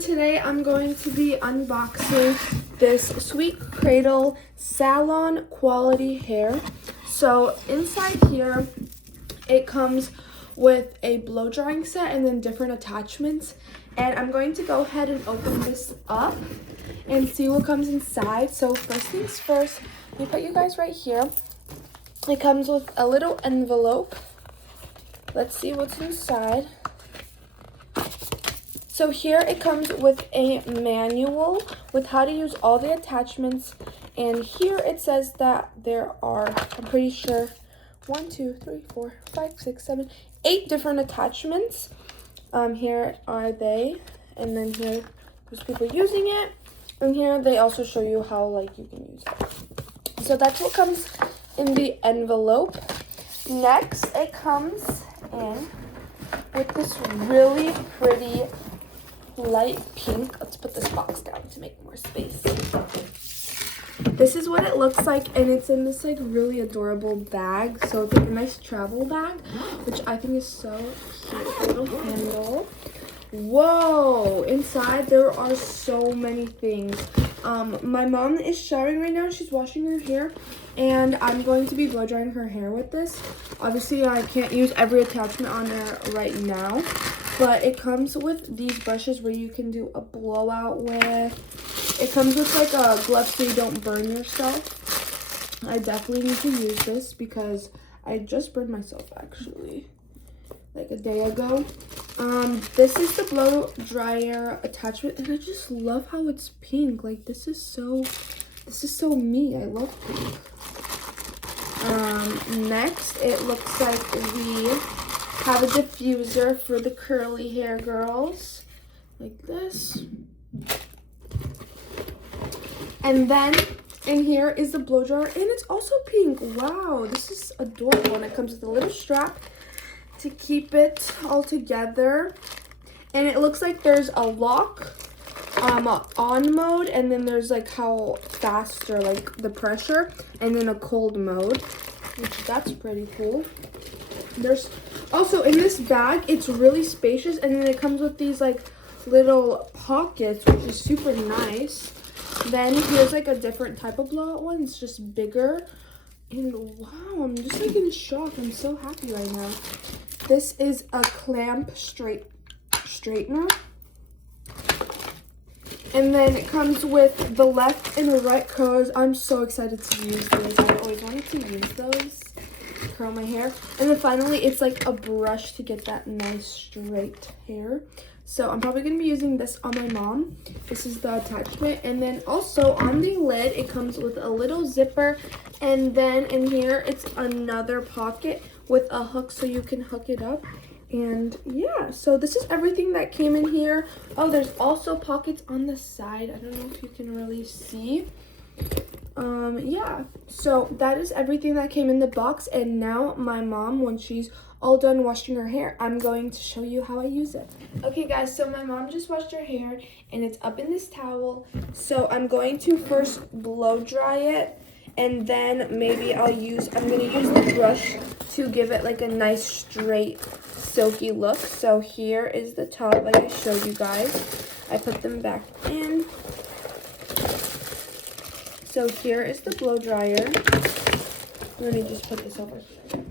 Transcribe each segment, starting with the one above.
today I'm going to be unboxing this SweetCradle Salon Quality Hair. So inside here, it comes with a blow drying set and then different attachments. And I'm going to go ahead and open this up and see what comes inside. So first things first, let me put you guys right here. It comes with a little envelope. Let's see what's inside. So here it comes with a manual with how to use all the attachments. And here it says that there are, I'm pretty sure, 1, 2, 3, 4, 5, 6, 7, 8 different attachments. Here are they. And then here, there's people using it. And here they also show you how you can use it. So that's what comes in the envelope. Next, it comes in with this really pretty light pink. Let's put this box down to make more space. This is what it looks like, and it's in this really adorable bag. So it's a nice travel bag, which I think is so cute. A little handle. Whoa! Inside there are so many things. My mom is showering right now. She's washing her hair, and I'm going to be blow drying her hair with this. Obviously, I can't use every attachment on there right now, but it comes with these brushes where you can do a blowout with. It comes with a glove so you don't burn yourself. I definitely need to use this because I just burned myself actually a day ago. This is the blow dryer attachment, and I just love how it's pink. This is so me. I love pink. Next, it looks like we have a diffuser for the curly hair girls, like this. And then in here is the blow dryer, and it's also pink. Wow, this is adorable. And it comes with a little strap to keep it all together. And it looks like there's a lock, on mode, and then there's how fast or the pressure, and then a cold mode, which that's pretty cool. There's also in this bag, it's really spacious, and then it comes with these little pockets, which is super nice. Then here's a different type of blowout one. It's just bigger, and wow, I'm just in shock. I'm so happy right now. This is a clamp straightener. And then it comes with the left and the right curls. I'm so excited to use those. I always wanted to use those to curl my hair. And then finally, it's a brush to get that nice straight hair. So I'm probably going to be using this on my mom. This is the attachment. And then also on the lid, it comes with a little zipper. And then in here, it's another pocket with a hook so you can hook it up. And yeah, so this is everything that came in here. Oh, there's also pockets on the side. I don't know if you can really see. Yeah, so that is everything that came in the box. And now my mom, when she's all done washing her hair, I'm going to show you how I use it. Okay guys, so my mom just washed her hair and it's up in this towel. So I'm going to first blow dry it, and then maybe I'm gonna use the brush to give it a nice straight silky look. So here is the top, I showed you guys. I put them back in. So here is the blow dryer. Let me just put this over here.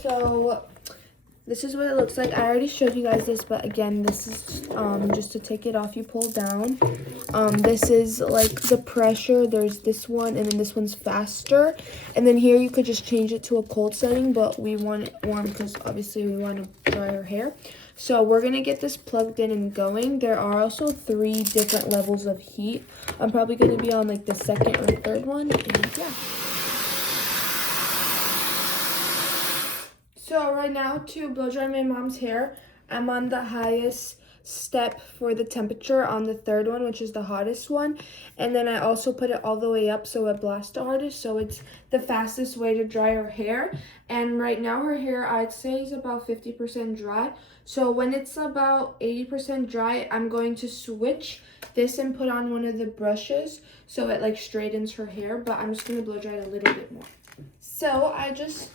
So this is what it looks like. I already showed you guys this, but again, this is just to take it off, you pull down. This is the pressure. There's this one, and then this one's faster. And then here you could just change it to a cold setting, but we want it warm because obviously we want to dry our hair. So we're going to get this plugged in and going. There are also 3 different levels of heat. I'm probably going to be on the second or third one, and yeah. So right now, to blow dry my mom's hair, I'm on the highest step for the temperature on the third one, which is the hottest one. And then I also put it all the way up so it blasts the hardest, so it's the fastest way to dry her hair. And right now her hair, I'd say, is about 50% dry. So when it's about 80% dry, I'm going to switch this and put on one of the brushes so it straightens her hair, but I'm just going to blow dry it a little bit more. So I just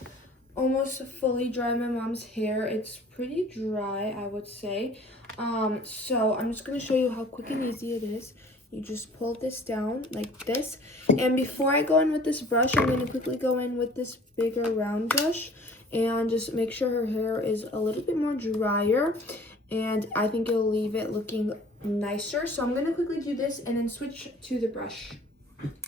almost fully dry my mom's hair. It's pretty dry, I would say. So I'm just gonna show you how quick and easy it is. You just pull this down like this. And before I go in with this brush, I'm gonna quickly go in with this bigger round brush and just make sure her hair is a little bit more drier. And I think it'll leave it looking nicer. So I'm gonna quickly do this and then switch to the brush.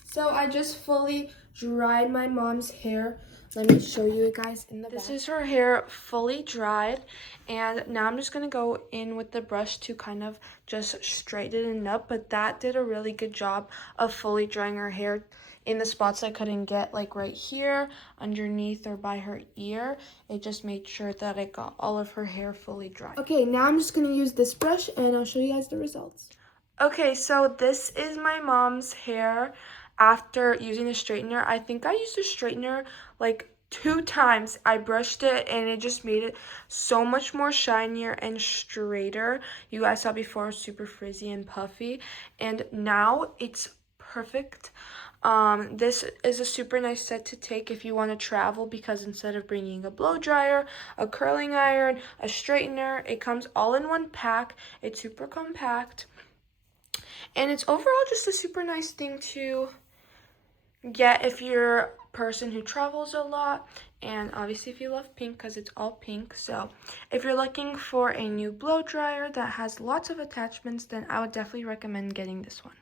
So I just fully dried my mom's hair. Let me show you guys in the back. This is her hair fully dried, and now I'm just gonna go in with the brush to kind of just straighten it up, but that did a really good job of fully drying her hair in the spots I couldn't get, like right here, underneath, or by her ear. It just made sure that it got all of her hair fully dry. Okay, now I'm just gonna use this brush and I'll show you guys the results. Okay, so this is my mom's hair after using the straightener. I think I used the straightener like 2 times. I brushed it and it just made it so much more shinier and straighter. You guys saw before, it was super frizzy and puffy, and now it's perfect. This is a super nice set to take if you want to travel, because instead of bringing a blow dryer, a curling iron, a straightener, it comes all in one pack. It's super compact. And it's overall just a super nice thing to get if you're a person who travels a lot, and obviously if you love pink, because it's all pink. So if you're looking for a new blow dryer that has lots of attachments, then I would definitely recommend getting this one.